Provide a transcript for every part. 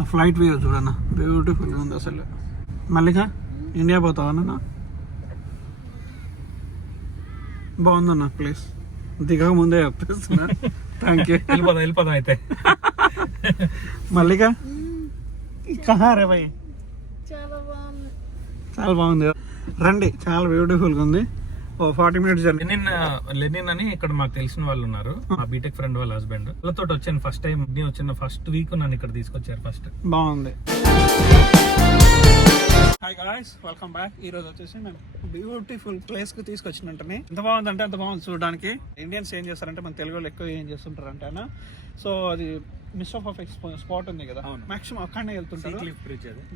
ఆ flight view చూడన్న, బ్యూటిఫుల్గా ఉంది అసలు. మల్లిగా ఇండియా పోతావా అన్న? బాగుందన్న ప్లేస్, దిగక ముందే చెప్పేస్తున్నా. Thank you. వెళ్ళిపోదాం అయితే. మల్లిగా కహా రే భయ్? చాలా బాగుంది, రండి. చాలా బ్యూటిఫుల్గా ఉంది. 40 minutes జర్నీ. లెనిన్ అని ఇక్కడ మాకు తెలిసిన వాళ్ళు ఉన్నారు, మా బీటెక్ ఫ్రెండ్ వాళ్ళ హస్బెండ్. వాళ్ళతో వచ్చాను ఫస్ట్ టైం. వచ్చిన ఫస్ట్ వీక్ నన్ను ఇక్కడ తీసుకొచ్చారు ఫస్ట్. బాగుంది. Hi guys, welcome back. ఈ రోజు వచ్చేసి మేము బ్యూటిఫుల్ ప్లేస్ కి తీసుకొచ్చినట్టుని. ఎంత బాగుందంటే అంత బాగుంది చూడడానికి. ఇండియన్స్ ఏం చేస్తారంటే మన తెలుగు వాళ్ళు ఎక్కువ ఏం చేస్తుంటారు అంటే, సో అది మిస్ ఆఫ్ స్పాట్ ఉంది కదా, మాక్సిమం అక్కడనే వెళ్తుంటారు.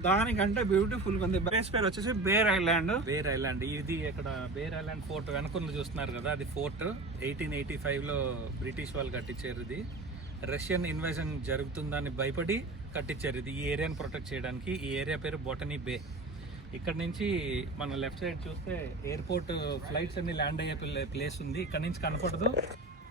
దానికంటే బ్యూటిఫుల్ గా ఉంది. ప్లేస్ పేరు వచ్చేసి బేర్ ఐలాండ్. ఇది ఇక్కడ బేర్ ఐలాండ్ ఫోర్ట్ వెనకున్న చూస్తున్నారు కదా, అది ఫోర్ట్ 1885 లో బ్రిటిష్ వాళ్ళు కట్టించారు. ఇది రష్యన్ ఇన్వేజన్ జరుగుతుందని భయపడి కట్టించారు. ఇది ఈ ఏరియాని ప్రొటెక్ట్ చేయడానికి. ఈ ఏరియా పేరు బొటనీ బే. ఇక్కడ నుంచి మన లెఫ్ట్ సైడ్ చూస్తే ఎయిర్పోర్ట్, ఫ్లైట్స్ అన్ని ల్యాండ్ అయ్యే ప్లేస్ ఉంది. ఇక్కడ నుంచి కనపడదు,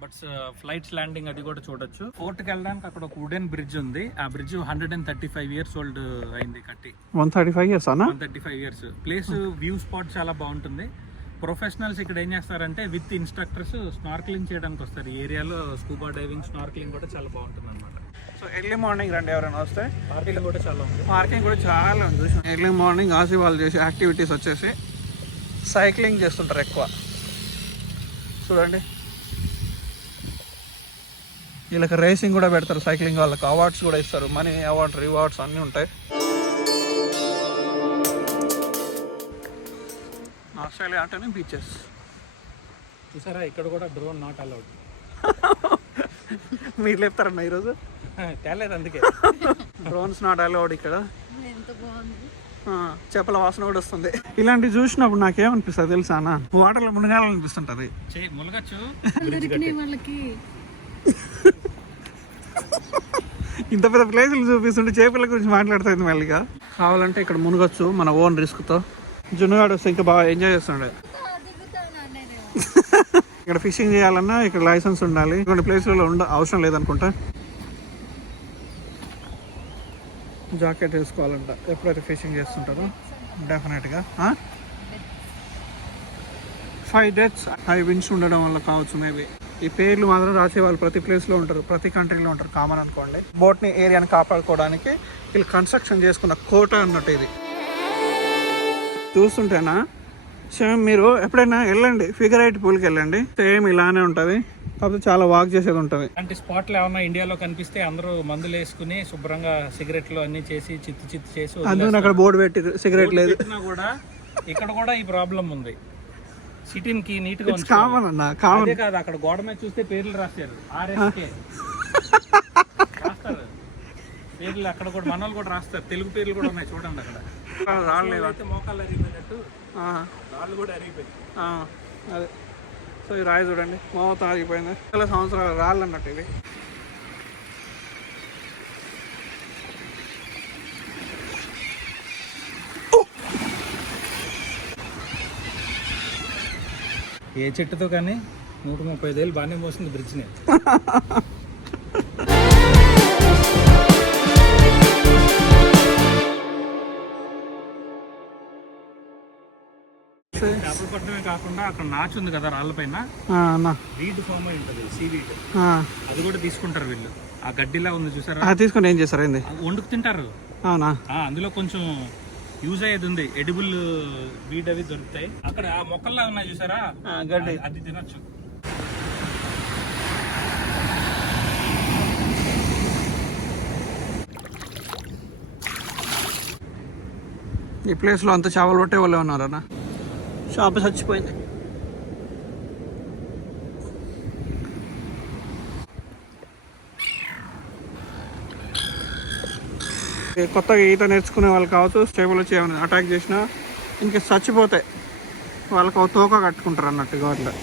బట్ ఫ్లైట్స్ ల్యాండింగ్ అది కూడా చూడొచ్చు. ఫోర్ట్ కి వెళ్ళడానికి అక్కడ ఒక వుడెన్ బ్రిడ్జ్ ఉంది. ఆ బ్రిడ్జ్ 135 years ఓల్డ్ అయింది కట్టి. 135 years అన్న? 135 years. ప్లేస్ వ్యూ స్పాట్ చాలా బాగుంటుంది. ప్రొఫెషనల్స్ ఇక్కడ ఏం చేస్తారంటే విత్ ఇన్స్ట్రక్టర్స్ స్నార్క్లింగ్ చేయడానికి వస్తారు. ఈ ఏరియాలో స్కూబా డైవింగ్, స్నార్క్లింగ్ కూడా చాలా బాగుంటుంది అనమాట. సో ఎర్లీ మార్నింగ్ రండి ఎవరైనా వస్తే. పార్కింగ్ కూడా చాలా ఉంది. పార్కింగ్ కూడా చాలా ఉంది. ఎర్లీ మార్నింగ్ ఆసి వాళ్ళు చేసే యాక్టివిటీస్ వచ్చేసి సైక్లింగ్ చేస్తుంటారు ఎక్కువ. చూడండి, వీళ్ళకి రేసింగ్ కూడా పెడతారు. సైక్లింగ్ వాళ్ళకి అవార్డ్స్ కూడా ఇస్తారు. మనీ అవార్డ్, రివార్డ్స్ అన్నీ ఉంటాయి. ఆస్ట్రేలియా అంటేనే బీచెస్. చూసారా, ఇక్కడ కూడా డ్రోన్ నాట్ అలౌడ్. మీరు లేపుతారన్న ఈరోజు? తేలేదు, అందుకే డ్రోన్స్ నాట్ అలౌడ్ ఇక్కడ. చేపల వాసన కూడా వస్తుంది. ఇలాంటివి చూసినప్పుడు నాకేమనిపిస్తుంది తెలుసా అన్న, వాటర్లో మునగాలనిపిస్తుంటది. మునగచ్చు. ఇంత పెద్ద ప్లేసులు చూపిస్తుంటే చేపల గురించి మాట్లాడుతుంది మళ్ళీగా. కావాలంటే ఇక్కడ మునగొచ్చు మన ఓన్ రిస్క్తో. జున్నుగాడు వస్తే ఇంకా బాగా ఎంజాయ్ చేస్తుండే. ఇక్కడ ఫిషింగ్ చేయాలన్నా ఇక్కడ లైసెన్స్ ఉండాలి. కొన్ని ప్లేస్లలో అవసరం లేదనుకుంటా. జాకెట్ వేసుకోవాలంట ఎప్పుడైతే ఫిషింగ్ చేస్తుంటారో డెఫినెట్గా. 5 deaths హై విండ్స్ ఉండడం వల్ల కావచ్చు మేబీ. ఈ పేర్లు మాత్రం రాసే వాళ్ళు ప్రతి ప్లేస్లో ఉంటారు, ప్రతి కంట్రీలో ఉంటారు, కామన్ అనుకోండి. బోట్ని ఏరియాని కాపాడుకోవడానికి వీళ్ళు కన్స్ట్రక్షన్ చేసుకున్న కోట అన్నట్టు ఇది. చూస్తుంటేనా సేమ్ మీరు ఎప్పుడైనా వెళ్ళండి, ఫిగర్ 8 పూల్కి వెళ్ళండి, సేమ్ ఇలానే ఉంటుంది. కాకపోతే చాలా వాక్ చేసేది ఉంటుంది. అంటే స్పాట్లు ఏమన్నా ఇండియాలో కనిపిస్తే అందరూ మందులు వేసుకుని శుభ్రంగా సిగరెట్లు అన్ని చేసి చిత్తు చేసి, అందుకని అక్కడ బోర్డు పెట్టి సిగరెట్ లేదు. కూడా ఇక్కడ కూడా ఈ ప్రాబ్లం ఉంది. సిటీకి నీట్ గా కామన్ అన్న, కామన్ కాదు. అక్కడ గోడ మీద చూస్తే పేర్లు రాశారు, RSK రాస్తారు పేర్లు. అక్కడ కూడా మన వాళ్ళు కూడా రాస్తారు, తెలుగు పేర్లు కూడా ఉన్నాయి చూడండి. అక్కడ రాళ్ళైతే మోకాళ్ళు అరిగిపోయినట్టు రాళ్ళు కూడా అరిగిపోయి. అదే. సో ఈ రాయి చూడండి మొత్తం ఆగిపోయింది. చాలా సంవత్సరాల రాళ్ళు అన్నట్టు ఇవి. ఏ చెట్టుతో కానీ 135 ఏళ్ళు బాగానే మోసింది బ్రిడ్జ్ని. చేపలు పట్టడమే కాకుండా అక్కడ నాచు ఉంది కదా రాళ్ళ పైన, వీడ్ ఫామ్ అయి ఉంటుంది, సీవీడ్. అది కూడా తీసుకుంటారు వీళ్ళు. ఆ గడ్డిలా ఉంది చూసారా, తీసుకుంటే ఏం చేస్తారు? వండుకు తింటారు. అవునా? అందులో కొంచెం యూజ్ అయ్యేది ఉంది, ఎడిబుల్ వీడ్ అవి దొరుకుతాయి. అక్కడ ఆ మొక్కల్లా ఉన్నాయి చూసారా, గడ్డి, అది తినొచ్చు. ఈ ప్లేస్లో అంత చేపలు పట్టే వాళ్ళే ఉన్నారన్న. షాప్ చచ్చిపోయింది. కొత్తగా ఈత నేర్చుకునే వాళ్ళు కావచ్చు, చేపలు వచ్చి ఏమైనా అటాక్ చేసినా ఇంక చచ్చిపోతాయి. వాళ్ళకి ఒక తోక కట్టుకుంటారు అన్నట్టుగా అట్లా.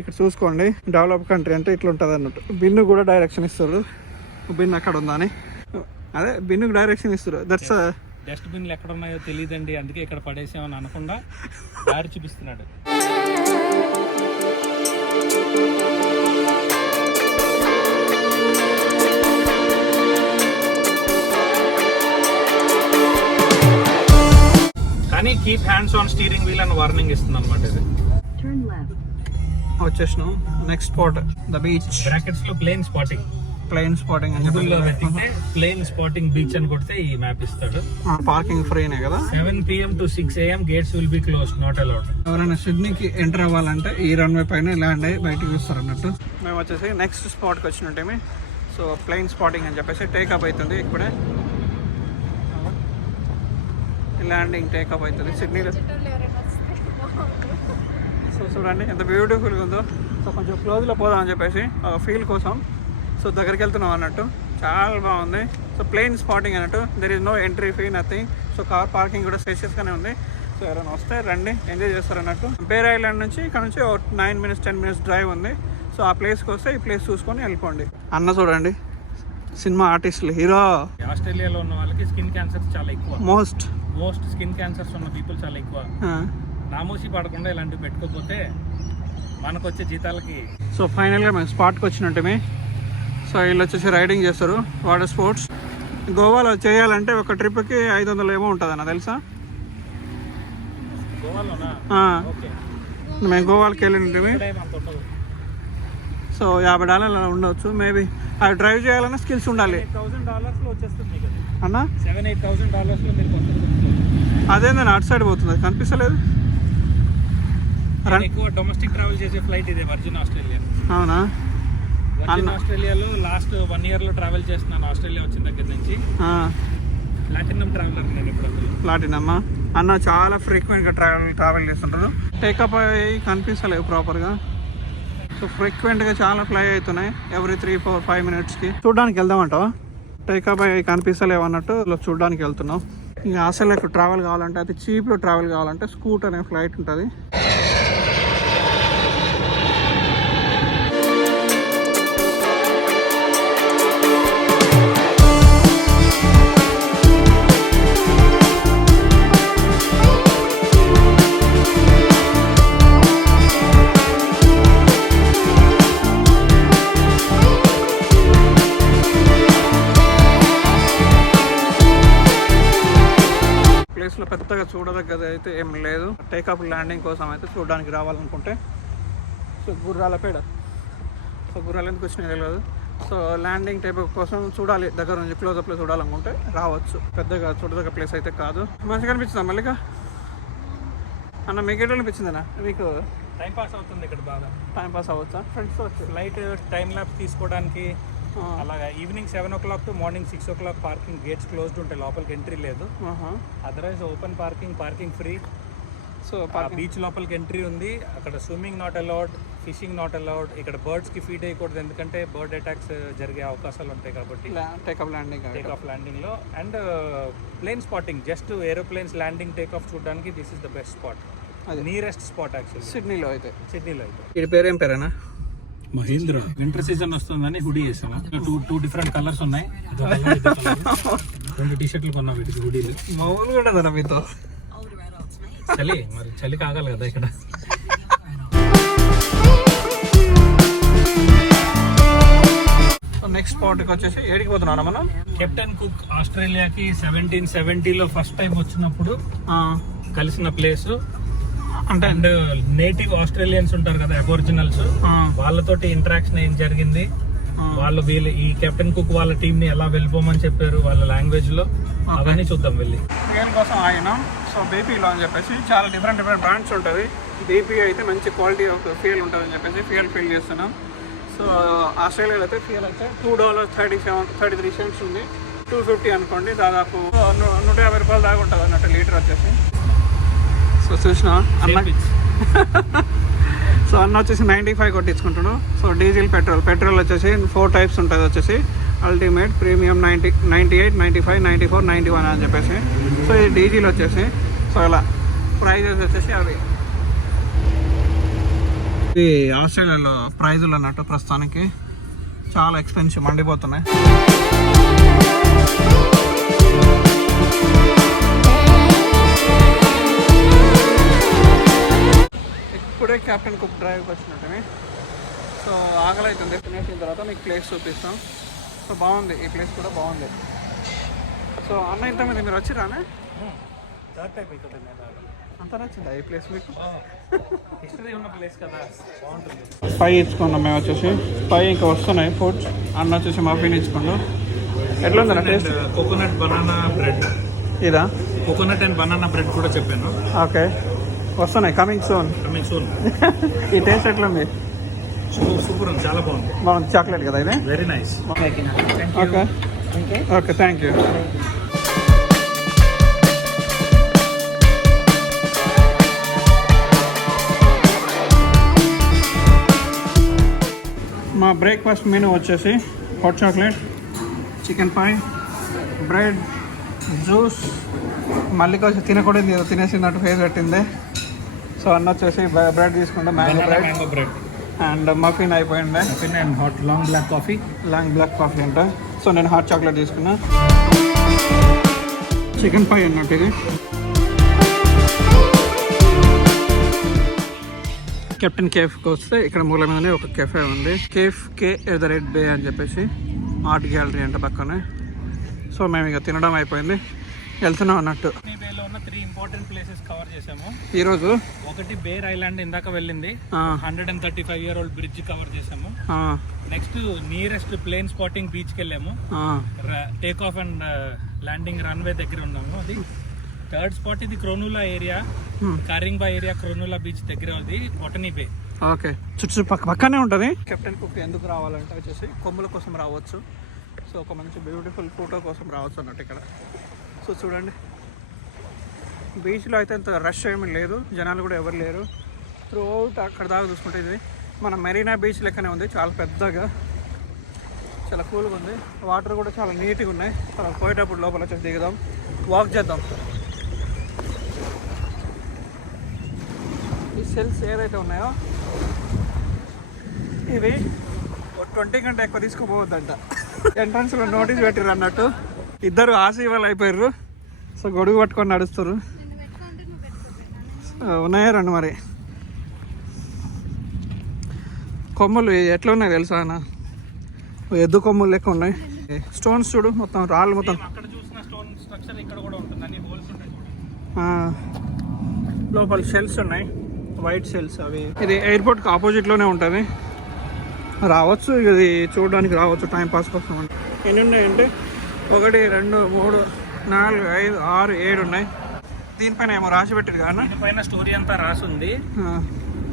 ఇక్కడ చూసుకోండి, డెవలప్ కంట్రీ అంటే ఇట్లా ఉంటుంది అన్నట్టు. బిన్ను కూడా డైరెక్షన్ ఇస్తారు, బిన్ అక్కడ ఉందని. అదే బిన్నుకు డైరెక్షన్ ఇస్తారు. దట్స్ డస్ట్బిన్లు ఎక్కడ ఉన్నాయో తెలియదండి, అందుకే ఇక్కడ పడేసామని అనకుండా దారి చూపిస్తున్నాడు. కానీ keep hands on steering wheel అని వార్నింగ్ ఇస్తుంది అనమాట. ఇది వచ్చేసినాం next spot, the beach. Brackets లో ప్లేన్ స్పాటింగ్ అని చెప్పి ప్లేన్ స్పాటింగ్ బీచ్ అని కొడితే ఈ మ్యాప్ ఇస్తాడు. పార్కింగ్ ఫ్రీనే కదా. 7 PM to 6 AM gates will be close, not allowed. ఎవరైనా సిడ్నీకి ఎంటర్ అవ్వాలంటే ఈ రన్వే పైన ల్యాండ్ అయ్యి బయటకు చూస్తారు అన్నట్టు. మేము వచ్చేసి నెక్స్ట్ స్పాట్కి వచ్చినట్టేమి. సో ప్లేన్ స్పాటింగ్ అని చెప్పేసి టేకప్ అవుతుంది ఇప్పుడే. ల్యాండింగ్ టేకప్ అవుతుంది సిడ్నీలో. సో చూడండి ఎంత బ్యూటిఫుల్గా ఉందో. సో కొంచెం క్లోజ్లో పోదాం అని చెప్పేసి ఫీల్ కోసం సో దగ్గరికి వెళ్తున్నాం అన్నట్టు. చాలా బాగుంది. సో ప్లేన్ స్పాటింగ్ అన్నట్టు. There is no entry fee, nothing. So car parking కూడా స్పేషియస్గానే ఉంది. సో ఎవరైనా వస్తే రండి, ఎంజాయ్ చేస్తారు అన్నట్టు. బేర్ ఐలాండ్ నుంచి ఇక్కడ నుంచి 9 minutes 10 minutes డ్రైవ్ ఉంది. సో ఆ ప్లేస్కి వస్తే ఈ ప్లేస్ చూసుకొని వెళ్ళిపోండి. అన్న చూడండి, సినిమా ఆర్టిస్టులు, హీరో. ఆస్ట్రేలియాలో ఉన్న వాళ్ళకి స్కిన్ క్యాన్సర్స్ చాలా ఎక్కువ. మోస్ట్ స్కిన్ క్యాన్సర్స్ ఉన్న పీపుల్ చాలా ఎక్కువ. నామోసి పడకుండా ఇలాంటివి పెట్టుకోకపోతే మనకు వచ్చే జీతాలకి. సో ఫైనల్గా మేము స్పాట్కి వచ్చినట్టుమే. సో వీళ్ళు వచ్చేసి రైడింగ్ చేస్తారు, వాటర్ స్పోర్ట్స్. గోవాలో చేయాలంటే ఒక ట్రిప్కి 500 ఏమో ఉంటుంది అన్న, తెలుసా? మేము గోవాకి వెళ్ళినట్టుమే. సో $50 అలా ఉండవచ్చు మేబీ. అవి డ్రైవ్ చేయాలన్నా స్కిల్స్ ఉండాలి. $8,000 వచ్చేస్తుంది అన్న. $7,000-8,000 మీరు అదేందని అటు సైడ్ పోతుంది, అది కనిపిస్తలేదు. ఎక్కువ డొమెస్టిక్ ట్రావెల్ చేసే ఫ్లైట్ ఇదే, వర్జిన్ ఆస్ట్రేలియా. అవునా? వర్జిన్ ఆస్ట్రేలియాలో లాస్ట్ 1 year లో ట్రావెల్ చేస్తున్నాను ఆస్ట్రేలియా వచ్చిన దగ్గర నుంచి. ప్లాటినం ట్రావెలర్ నేను ఇప్పుడు. ప్లాటినమ్మా అన్న చాలా ఫ్రీక్వెంట్గా ట్రావెల్ చేస్తుంటారు. టేకప్ అయ్యి కనిపిస్తలేవు ప్రాపర్గా. సో ఫ్రీక్వెంట్గా చాలా ఫ్లై అవుతున్నాయి, ఎవ్రీ 3-4-5 minutesకి. చూడడానికి వెళ్దామంటావా? టేకప్ అయ్యి కనిపిస్తలేవు అన్నట్టు చూడడానికి వెళ్తున్నాం. ఇంకా అసలు ఇక్కడ ట్రావెల్ కావాలంటే, అది చీప్లో ట్రావెల్ కావాలంటే స్కూట్ అనే ఫ్లైట్ ఉంటుంది. ప్లేస్లో పెద్దగా చూడదగ్గది అయితే ఏం లేదు. టేకప్ ల్యాండింగ్ కోసం అయితే చూడడానికి రావాలనుకుంటే సో గుర్రాలపేడ. సో గుర్రాలు ఎందుకు వచ్చినాయి తెలియదు. సో ల్యాండింగ్ టేకప్ కోసం చూడాలి, దగ్గర నుంచి క్లోజప్లో చూడాలనుకుంటే రావచ్చు. పెద్దగా చూడదగ్గ ప్లేస్ అయితే కాదు. మంచిగా అనిపించిందా మళ్ళీ అన్న? మీకు ఎట్లా అనిపించిందన్నా? మీకు టైం పాస్ అవుతుంది ఇక్కడ, బాగా టైం పాస్ అవ్వచ్చా? ఫ్రెండ్స్ ఫ్లైట్ టైం ల్యాప్స్ తీసుకోవడానికి. అలాగా evening 7 o'clock to morning 6 o'clock parking gates closed ఉంటాయి, లోపలికి ఎంట్రీ లేదు. Otherwise open parking free. So beach లోపలికి ఎంట్రీ ఉంది. అక్కడ swimming not allowed, fishing not allowed. ఇక్కడ బర్డ్స్ కి ఫీడ్ అయ్యకూడదు, ఎందుకంటే బర్డ్ అటాక్స్ జరిగే అవకాశాలు ఉంటాయి కాబట్టి. టేకప్ ల్యాండింగ్ లో and plane spotting, just aeroplanes landing take off చూడడానికి this is the best spot, nearest spot actually సిడ్నీలో అయితే. ఇది పేరేం పేరేనా? మహేంద్ర. వింటర్ సీజన్ వస్తుందని హుడీ చేసాము. టూ డిఫరెంట్ కలర్స్ ఉన్నాయి. 2 టీ-షర్ట్లు కొన్నాం వీటికి, హుడీలు. మామూలుగా ఉండదా మీతో? చలి కాగాలి కదా ఇక్కడ. నెక్స్ట్ స్పాట్కి వచ్చేసి ఏడికి పోతున్నాం మనం? Captain cook. ఆస్ట్రేలియాకి 1770లో ఫస్ట్ టైం వచ్చినప్పుడు కలిసిన ప్లేస్. అంటే అండ్ నేటివ్ ఆస్ట్రేలియన్స్ ఉంటారు కదా, అబోరిజినల్స్, వాళ్ళతోటి ఇంటరాక్షన్ ఏం జరిగింది, వీళ్ళు ఈ కెప్టెన్ కుక్ వాళ్ళ టీమ్ ని ఎలా వెళ్ళిపోమని చెప్పారు వాళ్ళ లాంగ్వేజ్ లో, అవన్నీ చూద్దాం వెళ్ళి. ఫ్యూయల్ కోసం ఆయన సో బీపీలో అని చెప్పేసి చాలా డిఫరెంట్ బ్రాండ్స్ ఉంటుంది. బీపీ అయితే మంచి క్వాలిటీ ఆఫ్ ఫ్యూయల్ ఉంటుంది అని చెప్పేసి ఫ్యూయల్ ఫిల్ చేస్తున్నాం. సో ఆస్ట్రేలియాలో అయితే ఫ్యూయల్ అయితే $2.33 ఉంది. 250 అనుకోండి, దాదాపు $150 దాకా ఉంటుంది అన్నట్టు లీటర్ వచ్చేసి. సో చూసిన అన్న సో అన్న వచ్చేసి 95 కొట్టించుకుంటున్నాను. సో డీజిల్ పెట్రోల్ వచ్చేసి 4 types ఉంటుంది వచ్చేసి, అల్టిమేట్, ప్రీమియం 90, 98, 95, 94, 91 అని చెప్పేసి. సో ఇది డీజిల్ వచ్చేసి. సో ఇలా ప్రైజెస్ వచ్చేసి అవి ఇది ఆస్ట్రేలియాలో ప్రైజులు అన్నట్టు ప్రస్తుతానికి చాలా ఎక్స్పెన్సివ్, మండిపోతున్నాయి. కెప్టెన్ కుక్ డ్రైవ్కి వచ్చినట్టువి. సో ఆకలి అవుతుంది, తినేసిన తర్వాత మీకు ప్లేస్ చూపిస్తాం. సో బాగుంది, ఈ ప్లేస్ కూడా బాగుంది. సో అన్న ఇంతమంది మీరు వచ్చిరానే అంత నచ్చిందా ఈ ప్లేస్ మీకు? హిస్టరీ ఉన్న ప్లేస్ కదా, బాగుంటుంది. 5 ఇచ్చుకున్నాం మేము వచ్చేసి. 5 ఇంకా వస్తున్నాయి ఫుడ్స్. అన్న వచ్చేసి మఫిన్ ఇచ్చుకున్నాం. ఎట్లా ఉందన్న టేస్ట్? కోకోనట్ బనానా బ్రెడ్, ఇదా కోకోనట్ అండ్ బనానా బ్రెడ్ కూడా చెప్పాను. ఓకే, వస్తున్నాయి, కమింగ్ సూన్. ఈ టేస్ట్ ఎట్లా ఉంది? సూపర్ ఉంది, చాలా బాగుంది. బాగుంది, చాక్లెట్ కదా ఇది? Very nice. Okay okay, thank you. మా బ్రేక్ఫాస్ట్ మెనూ వచ్చేసి హాట్ చాక్లెట్, చికెన్ పై, బ్రెడ్, జ్యూస్. మళ్ళీ కొంచెం తినకూడదు, ఏదో తినేసినట్టు ఫేస్ పెట్టింది. సో అన్న వచ్చేసి బ్రెడ్ తీసుకుంటా, మ్యాంగో బ్రెడ్ అండ్ మఫిన్ అయిపోయింది. Muffin and hot long black coffee అంట. సో నేను హాట్ చాక్లెట్ తీసుకున్నా. చికెన్ పై అన్నట్టు ఇది. కెప్టెన్ కేఫ్కి వస్తే ఇక్కడ మూల మీదనే ఒక కెఫే ఉంది, కేఫ్ @బే అని చెప్పేసి, ఆర్ట్ గ్యాలరీ అంట పక్కనే. సో మేము ఇక తినడం అయిపోయింది, వెళ్తున్నాం అన్నట్టు. బేలో ఉన్న 3 ఇంపార్టెంట్ ప్లేసెస్ కవర్ చేసాము ఈరోజు. ఒకటి బేర్ ఐలాండ్ ఇందాక వెళ్ళింది, 135-year-old బ్రిడ్జ్ కవర్ చేసాము. నెక్స్ట్ నియరెస్ట్ ప్లేన్ స్పాటింగ్ బీచ్కి వెళ్ళాము, take off and landing runway దగ్గర ఉన్నాము. అది థర్డ్ స్పాట్ ఇది క్రోనులా ఏరియా, కారింగ్బా ఏరియా, క్రోనులా బీచ్ దగ్గర ఉంది, బొటనీ బే. ఓకే, పక్కనే ఉంటుంది. కెప్టెన్ కుక్ ఎందుకు రావాలంటే వచ్చేసి కొమ్ముల కోసం రావచ్చు. సో ఒక మంచి బ్యూటిఫుల్ ఫోటో కోసం రావచ్చు అన్నట్టు ఇక్కడ. సో చూడండి, బీచ్లో అయితే అంత రష్ ఏమీ లేదు, జనాలు కూడా ఎవరు లేరు. త్రూ అవుట్ అక్కడ దాకా చూసుకుంటే ఇది మన మెరీనా బీచ్ లెక్కనే ఉంది, చాలా పెద్దగా, చాలా కూల్గా ఉంది. వాటర్ కూడా చాలా నీట్గా ఉన్నాయి. మనం పోయేటప్పుడు లోపల వచ్చి దిగుదాం, వాక్ చేద్దాం. ఈ సెల్స్ ఏదైతే ఉన్నాయో ఇవి 20 కంటే ఎక్కువ తీసుకోపోవద్దంట. ఎంట్రన్స్లో నోటీస్ పెట్టిర్రు అన్నట్టు. ఇద్దరు ఆశీవాళ్ళు అయిపోయారు. సో గొడుగు పట్టుకొని నడుస్తారు. ఉన్నాయా రండి మరి. కొమ్ములు ఎట్లా ఉన్నాయి తెలుసా అన్న? ఎద్దు కొమ్ములు లెక్క ఉన్నాయి. స్టోన్స్ చూడు, మొత్తం రాళ్ళు మొత్తం. లోపల షెల్స్ ఉన్నాయి, వైట్ షెల్స్. అవి ఇది ఎయిర్పోర్ట్కి ఆపోజిట్లోనే ఉంటుంది. రావచ్చు, ఇది చూడడానికి రావచ్చు, టైం పాస్ కోసం. ఎన్ని ఉన్నాయంటే 1 2 3 4 5 6 7 ఉన్నాయి. దీనిపైన ఏమో రాసి పెట్టారు కదా, దీనిపైన స్టోరీ అంతా రాసి ఉంది.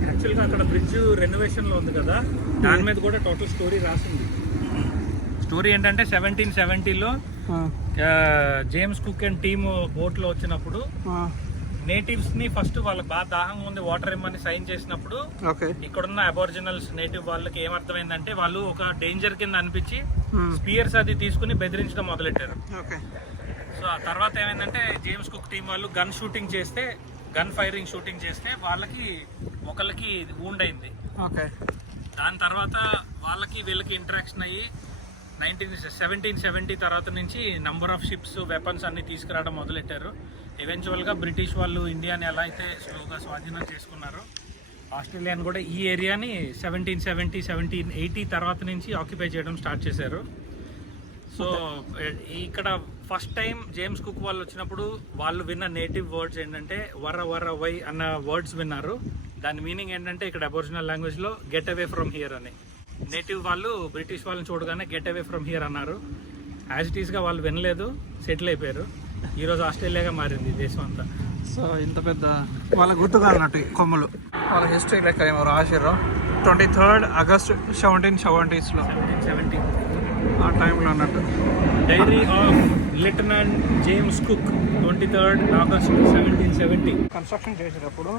యాక్చువల్గా అక్కడ బ్రిడ్జ్ రెనోవేషన్లో ఉంది కదా, దాని మీద కూడా టోటల్ స్టోరీ రాసింది. స్టోరీ ఏంటంటే 1770లో జేమ్స్ కుక్ అండ్ టీమ్ బోట్లో వచ్చినప్పుడు నేటివ్స్ ని ఫస్ట్ వాళ్ళకి బాగా దాహంగా ఉంది, వాటర్ ఇమ్మని సైన్ చేసినప్పుడు ఇక్కడున్న అబారిజినల్స్ నేటివ్ వాళ్ళకి ఏమర్థమైందంటే వాళ్ళు ఒక డేంజర్ కింద అనిపించి స్పియర్స్ అది తీసుకుని బెదిరించడం మొదలెట్టారు. సో ఆ తర్వాత ఏమైందంటే జేమ్స్ కుక్ టీం వాళ్ళు గన్ ఫైరింగ్ షూటింగ్ చేస్తే వాళ్ళకి ఒకళ్ళకి వూండ్ అయింది. దాని తర్వాత వాళ్ళకి వీళ్ళకి ఇంటరాక్షన్ అయ్యి 1770 తర్వాత నుంచి నంబర్ ఆఫ్ షిప్స్, వెపన్స్ అన్ని తీసుకురావడం మొదలెట్టారు. ఎవెన్చువల్గా బ్రిటిష్ వాళ్ళు ఇండియాని ఎలా అయితే స్లోగా స్వాధీనం చేసుకున్నారో, ఆస్ట్రేలియాని కూడా ఈ ఏరియాని 1770, 1780 తర్వాత నుంచి ఆక్యుపై చేయడం స్టార్ట్ చేశారు. సో ఇక్కడ ఫస్ట్ టైం జేమ్స్ కుక్ వాళ్ళు వచ్చినప్పుడు వాళ్ళు విన్న నేటివ్ వర్డ్స్ ఏంటంటే వర వై అన్న వర్డ్స్ విన్నారు. దాని మీనింగ్ ఏంటంటే ఇక్కడ అబోరిజినల్ లాంగ్వేజ్లో గెట్ అవే ఫ్రమ్ హియర్ అని. నేటివ్ వాళ్ళు బ్రిటిష్ వాళ్ళని చూడగానే గెట్ అవే ఫ్రమ్ హియర్ అన్నారు. యాజ్ ఇట్ ఈస్గా వాళ్ళు వినలేదు, సెటిల్ అయిపోయారు. ఈరోజు ఆస్ట్రేలియాగా మారింది దేశం అంతా. సో ఇంత పెద్ద వాళ్ళ గుర్తుగా అన్నట్టు కొమ్ములు, వాళ్ళ హిస్టరీ లెక్క ఏమో రాసిర్రు. 23rd August 1770 ఆ టైంలో అన్నట్టు. Diary of lieutenant James cook 23rd August 1770. Construction చేసేటప్పుడు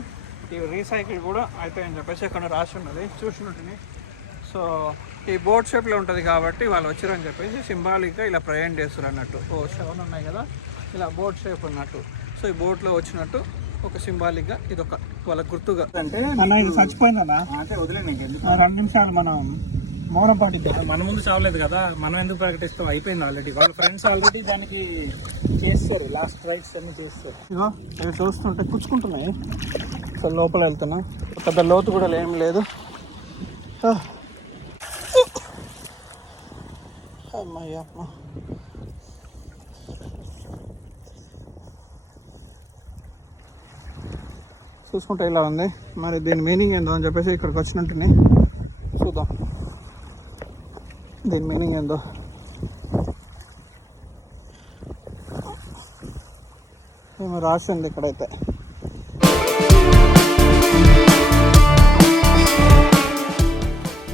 ఈ రీసైకిల్ కూడా అయిపోయని చెప్పేసి అక్కడ రాసి ఉన్నది, చూసినట్టుని. సో ఈ బోట్ షేప్లో ఉంటుంది కాబట్టి వాళ్ళు వచ్చారని చెప్పేసి సింబాలిక్గా ఇలా ప్రయాణం చేస్తారు అన్నట్టు. షవన్ ఉన్నాయి కదా, ఇలా బోట్ షేప్ ఉన్నట్టు. సో ఈ బోట్లో వచ్చినట్టు ఒక సింబాలిక్గా ఇది ఒక వాళ్ళ గుర్తుగా. అంటే అన్న ఇది చచ్చిపోయిందన్నా, అంటే వదిలేదు 2 నిమిషాలు మనం మౌనం పాటిద్దాం. మన ముందు చావలేదు కదా, మనం ఎందుకు ప్రకటిస్తాం, అయిపోయింది ఆల్రెడీ. వాళ్ళ ఫ్రెండ్స్ ఆల్రెడీ దానికి చేస్తారు, లాస్ట్ రైట్స్ అన్ని చేస్తారు. ఇగో ఇవి చూస్తుంటే పుచ్చుకుంటున్నాయి. సో లోపల వెళ్తున్నా. పెద్ద లోతు కూడా ఏం లేదు. అమ్మయ్య అమ్మ. చూసుకుంటే ఇలా ఉంది. మరి దీని మీనింగ్ ఏందో అని చెప్పేసి ఇక్కడికి వచ్చినట్టుని చూద్దాం. దీని మీనింగ్ ఏందో. ఏమో రాసింది ఇక్కడైతే.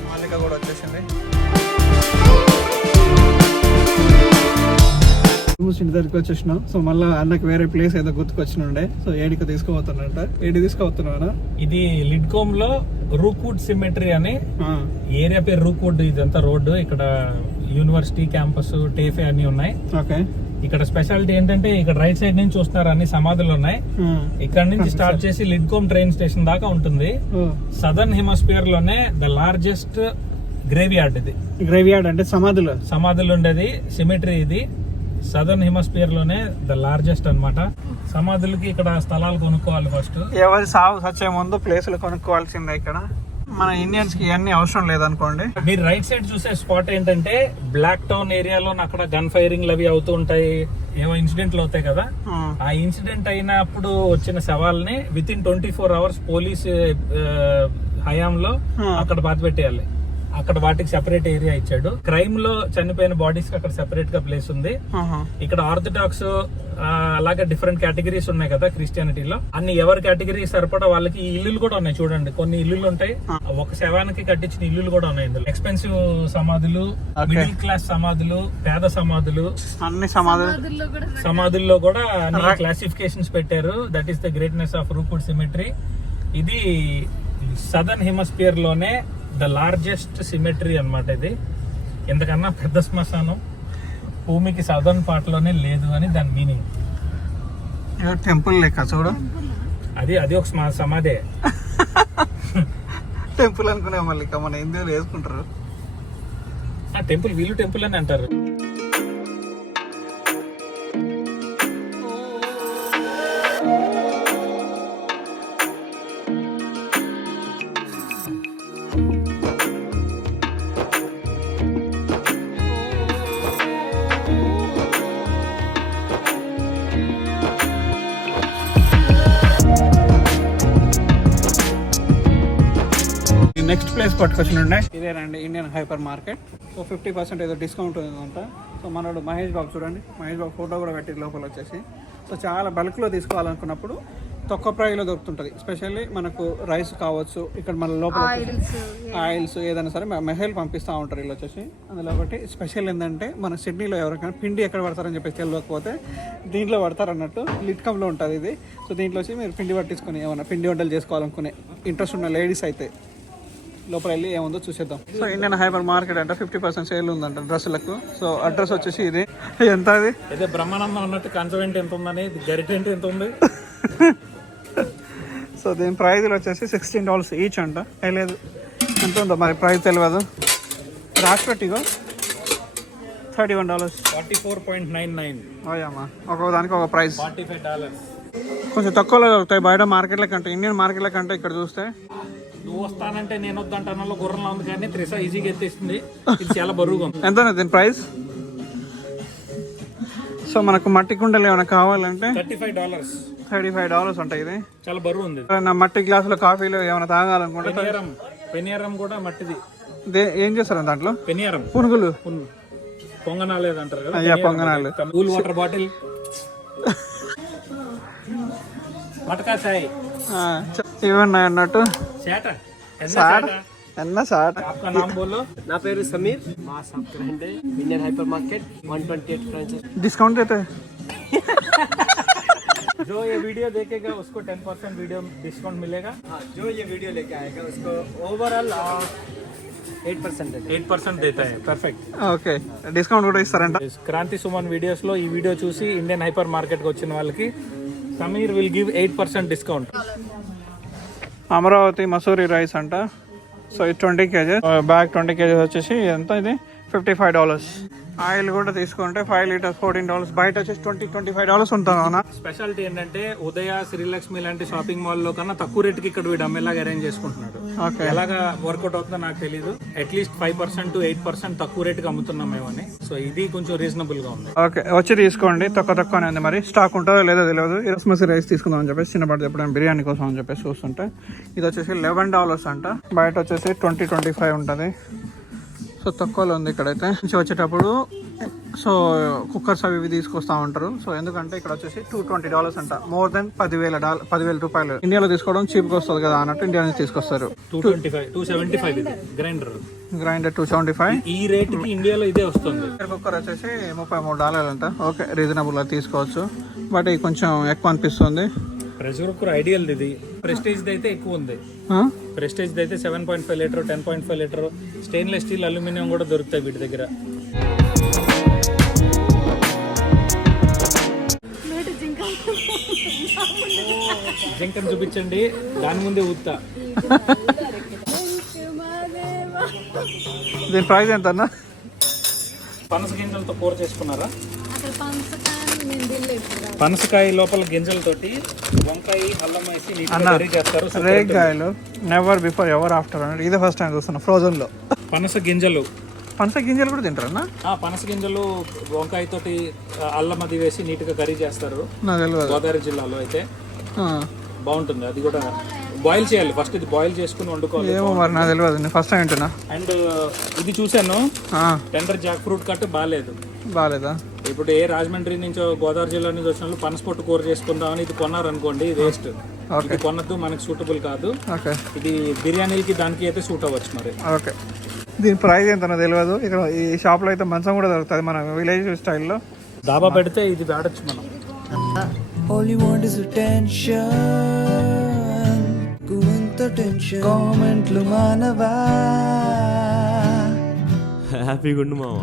మాలిక కూడా వచ్చేసింది. ఇంటి దగ్గరికి వచ్చేసినాం. సో మళ్ళీ అన్నకి వేరే ప్లేస్ ఏదో గుర్తుకొచ్చినుండే. సో ఏడికి తీసుకుపోతున్నట్ట. ఏడి తీసుకుపోతున్నావా? ఇది లిడ్కోమ్ లో రూక్వుడ్ సిమెట్రీ అని ఏరియా పేరు. రూక్వుడ్ ఇదంతా రోడ్డు. ఇక్కడ యూనివర్సిటీ క్యాంపస్, టేఫే అన్ని ఉన్నాయి. ఓకే. ఇక్కడ స్పెషాలిటీ ఏంటంటే ఇక్కడ రైట్ సైడ్ నుంచి చూస్తున్నారు అన్ని సమాధులు ఉన్నాయి. ఇక్కడ నుంచి స్టార్ట్ చేసి లిడ్కోమ్ ట్రైన్ స్టేషన్ దాకా ఉంటుంది. సదర్న్ హెమిస్ఫియర్ లోనే ద లార్జెస్ట్ గ్రేవ్ యార్డ్ ఇది. గ్రేవ్ యార్డ్ అంటే సమాధులు ఉండేది సిమెట్రీ. ఇది సదర్న్ హెమిస్ఫియర్ లోనే ద లార్జెస్ట్ అన్నమాట. సమాధులకి ఇక్కడ స్థలాలు కొనుక్కోవాలి ఫస్ట్. ఎవరి సాగు సచ్చే ముందు ప్లేసులు కొనుక్కోవాల్సిందే. ఇక్కడ మన ఇండియన్స్ కి ఇవన్నీ అవసరం లేదనుకోండి. మీరు రైట్ సైడ్ చూసే స్పాట్ ఏంటంటే బ్లాక్ టౌన్ ఏరియాలో అక్కడ గన్ ఫైరింగ్ అవి అవుతూ ఉంటాయి. ఏవో ఇన్సిడెంట్లు అవుతాయి కదా. ఆ ఇన్సిడెంట్ అయినప్పుడు వచ్చిన శవాల్ని విత్ ఇన్ 24 hours పోలీస్ హయాంలో అక్కడ పాతి పెట్టేయాలి. అక్కడ వాటికి సెపరేట్ ఏరియా ఇచ్చాడు. క్రైమ్ లో చనిపోయిన బాడీస్ కి అక్కడ సెపరేట్ గా ప్లేస్ ఉంది. ఇక్కడ ఆర్థడాక్స్ అలాగే డిఫరెంట్ కేటగిరీస్ ఉన్నాయి కదా క్రిస్టియానిటీలో. అన్ని ఎవరి కేటగిరీ సరిపడా వాళ్ళకి ఇల్లులు కూడా ఉన్నాయి. చూడండి కొన్ని ఇల్లులు ఉంటాయి. ఒక శవానికి కట్టించిన ఇల్లులు కూడా ఉన్నాయి ఇందులో. ఎక్స్పెన్సివ్ సమాధులు, మిడిల్ క్లాస్ సమాధులు, పేద సమాధులు, అన్ని సమాధుల్లో కూడా అన్ని క్లాసిఫికేషన్స్ పెట్టారు. That is the greatness of Rookwood cemetery. ఇది సదర్న్ హెమిస్ఫియర్ లోనే ద లార్జెస్ట్ సిమెట్రీ అన్నమాట. ఇది ఎంతకన్నా పెద్ద శ్మశానం భూమికి సదర్న్ పార్ట్ లోనే లేదు అని దాని మీనింగ్. టెంపుల్ లెక్క చూడు. అది ఒక సమాధే. టెంపుల్ అనుకునే మళ్ళీ మన హిందీలో వేసుకుంటారు. ఆ టెంపుల్ వీళ్ళు టెంపుల్ అని అంటారు. నెక్స్ట్ ప్లేస్ పట్టుకొచ్చినుండే ఇదేనండి ఇండియన్ హైపర్ మార్కెట్. సో 50% ఏదో డిస్కౌంట్ ఉందంట. సో మనోడు మహేష్ బాబు చూడండి. మహేష్ బాబు ఫోటో కూడా పెట్టి లోపల వచ్చేసి. సో చాలా బల్క్లో తీసుకోవాలనుకున్నప్పుడు తక్కువ ప్రైస్లో దొరుకుతుంటుంది. స్పెషల్లీ మనకు రైస్ కావచ్చు, ఇక్కడ మన లోపల ఆయిల్స్ ఏదైనా సరే మెహల్ పంపిస్తూ ఉంటారు వీళ్ళు వచ్చేసి. అందులో ఒకటి స్పెషల్ ఏంటంటే మన సిడ్నీలో ఎవరికైనా పిండి ఎక్కడ పడతారని చెప్పేసి తెలియకపోతే దీంట్లో పడతారు అన్నట్టు. లిడ్కమ్లో ఉంటుంది ఇది. సో దీంట్లో వచ్చి మీరు పిండి పట్టించుకొని ఏమైనా పిండి వంటలు చేసుకోవాలనుకునే ఇంట్రెస్ట్ ఉన్న లేడీస్ అయితే లోపల వెళ్ళి ఏముందో చూసేద్దాం. సో ఇండియన్ హైపర్ మార్కెట్ అంటే 50% సేల్ ఉందంట డ్రెస్సులకు. సో అడ్రస్ వచ్చేసి ఇది. ఎంత అది అయితే బ్రహ్మానందం అన్నట్టు కన్సర్వెంట్ ఎంత ఉందని గరిటెంట్ ఎంత ఉంది. సో దీని ప్రైజ్లు వచ్చేసి $16 ఈచ్ అంట. లేదు ఎంత ఉందో మరి ప్రైస్ తెలియదు. రాసి పెట్టిగో $31. 44.99. ఓయమ్మా ఒక్కొక్క దానికి ఒక ప్రైస్. $45. కొంచెం తక్కువలో దొరుకుతాయి బయట మార్కెట్ల కంటే. ఇండియన్ మార్కెట్ల కంటే ఇక్కడ చూస్తే నువ్వు వస్తానంటే నేను వద్దంటాను గుర్రంలో ఉంది కానీ త్రిసా ఈజీగా ఎత్తేస్తుంది. ఇది చాలా బరువుగా ఉంది. ఎంత దీని ప్రైస్? సో మనకు మట్టి కుండలు ఏమైనా కావాలంటే $35 ఉంటాయి. ఇది చాలా బరువు ఉంది. నా మట్టి గ్లాసులో కాఫీలు ఏమైనా తాగాలనుకుంటే పెనియరం కూడా మట్టిది. ఏం చేస్తారు దాంట్లో? పెనియరం పునుగులు పొంగనాలు అంటారు కదా. అయ్యా పొంగనాలు. కూల్ వాటర్ బాటిల్, మటకా చాయ్ ఇవన్నీ అన్నట్టు. నా పేరు సమీర్. మా shop Indian hyper market 128 branches. Discount देते हैं. जो ये वीडियो देखेगा उसको 10% वीडियो डिस्काउंट मिलेगा. जो ये वीडियो लेके आएगा उसको ओवरऑल 8% देता है. परफेक्ट. ఓకే డిస్కౌంట్ కూడా ఇస్తారంట. క్రాంతి సుమన్ వీడియోస్ లో ఈ వీడియో చూసి ఇండియన్ హైపర్ మార్కెట్ కి వచ్చిన వాళ్ళకి Sameer will give 8% discount. Amaravati Masuri rice అంట. సో ఇది 20 kgs. బ్యాగ్ 20 kgs వచ్చేసి ఎంత ఇది $55. ఆయిల్ కూడా తీసుకుంటే 5 లీటర్స్ $14, బయట వచ్చేసి $20-25 ఉంటుంది అవునా? స్పెషాలిటీ ఏంటంటే ఉదయ శ్రీలక్ష్మి లాంటి షాపింగ్ మాల్ లో కన్నా తక్కువ రేటుకి ఇక్కడ వీడు అమ్మేలాగా అరేంజ్ చేసుకుంటున్నాడు. ఓకే, ఎలాగా వర్కౌట్ అవుతుందో నాకు తెలియదు. అట్లీస్ట్ 5% to 8% తక్కువ రేటుకి అమ్ముతున్నాం మేమని. సో ఇది కొంచెం రీజనబుల్ గా ఉంది. ఓకే, వచ్చి తీసుకోండి. తక్కువనే ఉంది. మరి స్టాక్ ఉంటుందో లేదో తెలియదు. బాస్మతి రైస్ తీసుకుందాం అని చెప్పేసి చిన్నపాటి ఎప్పుడైనా బిర్యానీ కోసం అని చెప్పేసి చూస్తుంటే ఇది వచ్చేసి $11 అంట. బయట వచ్చేసి 20-25 ఉంటుంది. సో తక్కువలో ఉంది ఇక్కడైతే. నుంచి వచ్చేటప్పుడు సో కుక్కర్స్ అవి ఇవి తీసుకొస్తా ఉంటారు. సో ఎందుకంటే ఇక్కడ వచ్చేసి $220 అంట. మోర్ దెన్ $10,000 ఇండియాలో తీసుకోవడం చీప్గా వస్తుంది కదా అన్నట్టు ఇండియా నుంచి తీసుకొస్తారు. 275 ఇది గ్రైండర్ $275. ఈ రేట్ కి ఇండియాలో ఇదే వస్తుంది. కుక్కర్ వచ్చేసి $33 అంట. ఓకే, రీజనబుల్గా తీసుకోవచ్చు. బట్ ఇది కొంచెం ఎక్కువ అనిపిస్తుంది. ప్రెషర్ కుక్కర్ ఐడియల్ ఇది. ప్రెస్టేజ్ అయితే ఎక్కువ ఉంది. ప్రెస్టేజ్ అయితే 7.5 litre 10.5 litre stainless steel aluminium కూడా దొరుకుతాయి వీటి దగ్గర. జింకను చూపించండి, దాని ముందే ఊతా. దీని ప్రైస్ ఎంత అన్న? పనస గింజలతో కూర చేసుకున్నారా? పనసకాయ లోపల గింజలతోటి వంకాయ అల్లం వేసి కర్రీ చేస్తారు. రేగాయలు నెవర్ బిఫోర్ ఎవర్ ఆఫ్టర్ అన్నట్టు ఇదే ఫస్ట్ టైం చూస్తున్నా ఫ్రోజన్ లో. పనస గింజలు కూడా తింటారన్నా? పనస గింజలు వంకాయ తోటి అల్లం అది వేసి నీట్ గా కర్రీ చేస్తారు. నాకు తెలియదు. గోదావరి జిల్లాలో అయితే బాగుంటుంది. అది కూడా బాయిల్ చేయాలి ఫస్ట్. ఇది బాయిల్ చేసుకుని వండుకోవాలి. ఏమో మరి నాకు తెలియదు, నేను ఫస్ట్ టైం వింటున్నా. అండ్ ఇది చూసాను, టెండర్ జాక్ ఫ్రూట్ కట్ బాగాలేదా? ఇప్పుడు ఏ రాజమండ్రి నుంచో గోదావరి జిల్లా నుంచి వచ్చిన వాళ్ళు పనస పొట్టు కూర చేసుకుందామని ఇది కొన్నారనుకోండి, వేస్ట్. ఇది కొన్నద్దు, మనకి సూటబుల్ కాదు. ఇది బిర్యానీకి దానికి అయితే సూట్ అవ్వచ్చు మరి. ఓకే, దీని ప్రైస్ ఎంత తెలియదు. ఇక్కడ ఈ షాప్ లో అయితే మంచం కూడా దొరుకుతుంది మన విలేజ్ స్టైల్లో. దాబా పెడితే ఇది వాడచ్చు మనం. All you want is attention. Kuinta tension. Comment lu manava. Happy gundu mama.